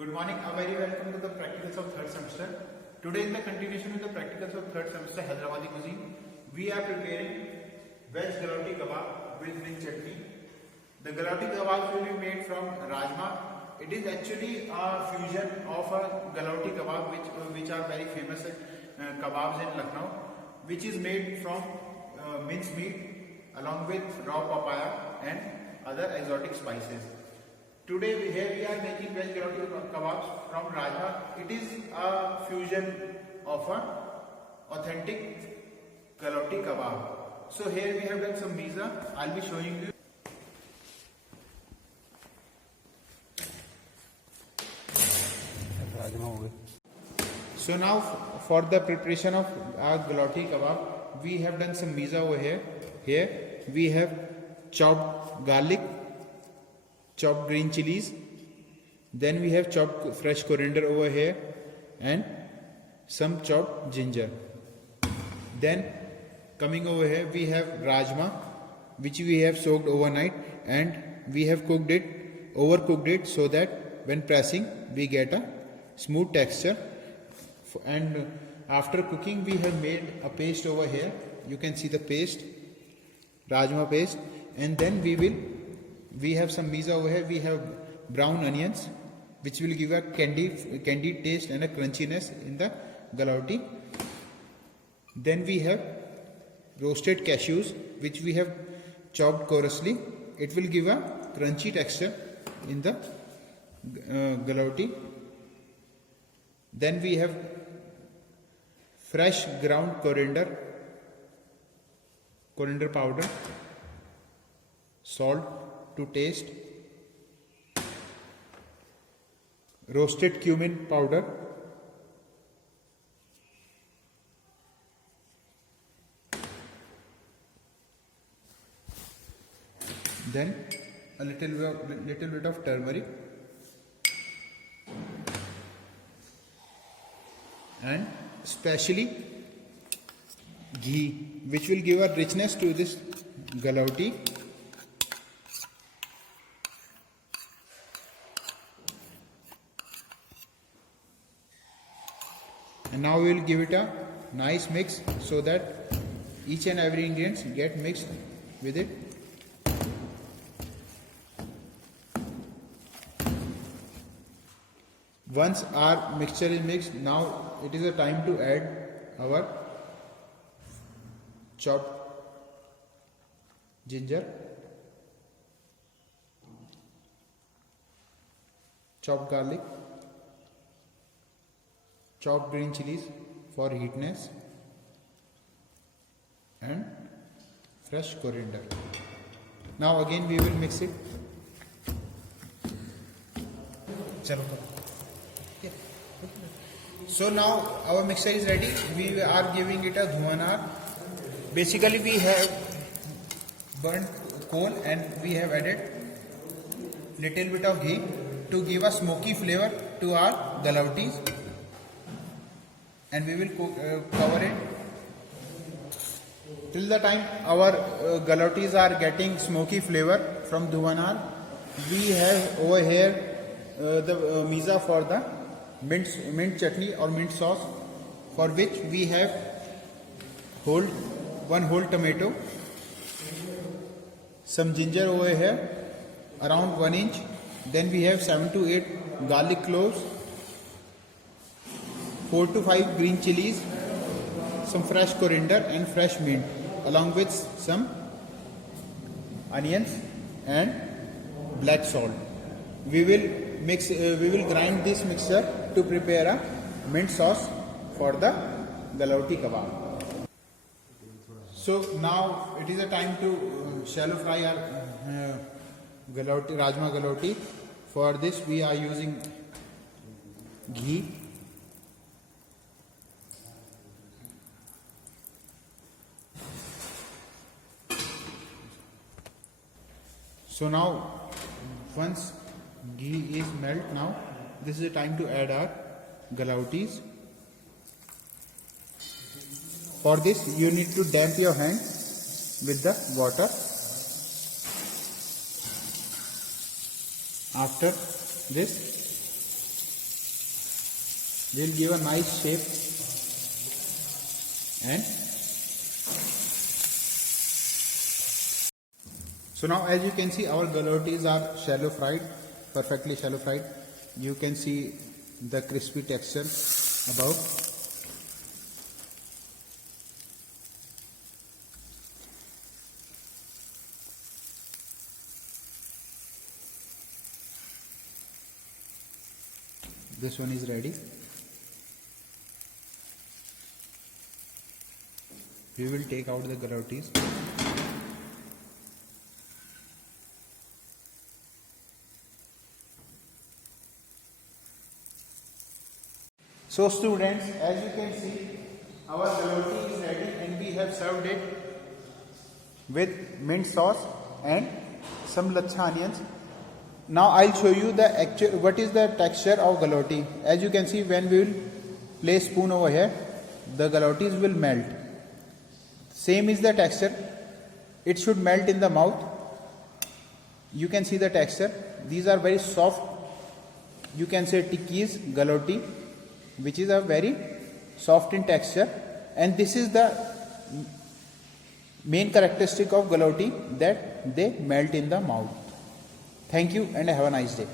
Good morning, a very welcome to the practicals of third semester. Today in the continuation with the practicals of third semester Hyderabadi cuisine, we are preparing veg galati kebab with mint chutney. The galati kebab will be made from rajma. It is actually a fusion of a galati kebab which are very famous kebabs in Lucknow, which is made from minced meat along with raw papaya and other exotic spices. Today here we are making veg galati kebabs from rajma. It is a fusion of an authentic galati kebab. So here we have done some miza. I'll be showing you. So now for the preparation of our galati kebab, we have done some miza over here. Here we have chopped garlic, chopped green chilies, then we have chopped fresh coriander over here and some chopped ginger. Then coming over here we have rajma, which we have soaked overnight, and we have overcooked it so that when pressing we get a smooth texture. And after cooking we have made a paste over here. You can see the paste, rajma paste, and then we have some miza over here. We have brown onions, which will give a candied taste and a crunchiness in the galati. Then we have roasted cashews, which we have chopped coarsely. It will give a crunchy texture in the galati. Then we have fresh ground coriander powder, salt to taste, roasted cumin powder, then a little bit of turmeric, and especially ghee, which will give a richness to this galati. And now we will give it a nice mix so that each and every ingredients get mixed with it. Once our mixture is mixed, now it is a time to add our chopped ginger, chopped garlic, chopped green chilies for heatness, and fresh coriander. Now again we will mix it. So now our mixture is ready. We are giving it a dhuanar. Basically we have burnt coal and we have added little bit of ghee to give a smoky flavor to our galatis. And we will cover it till the time our galatis are getting smoky flavor from dhuanar. We have over here the miza for the mint chutney or mint sauce, for which we have one whole tomato, some ginger over here around 1 inch, then we have 7 to 8 garlic cloves, 4 to 5 green chilies, some fresh coriander and fresh mint, along with some onions and black salt. We will grind this mixture to prepare a mint sauce for the galati kebab. So now it is a time to shallow fry our rajma galati. For this we are using ghee, so now once ghee is melt, now this is the time to add our galatis. For this you need to damp your hand with the water. After this will give a nice shape. And so now, as you can see, our galotis are shallow fried, perfectly shallow fried. You can see the crispy texture above. This one is ready. We will take out the galotis. So students, as you can see, our galoti is ready and we have served it with mint sauce and some lachha onions. Now I'll show you the actual what is the texture of galoti. As you can see, when we will place spoon over here, the galotis will melt. Same is the texture. It should melt in the mouth. You can see the texture. These are very soft. You can say tikkis, galoti, which is a very soft in texture, and this is the main characteristic of galoti, that they melt in the mouth. Thank you and have a nice day.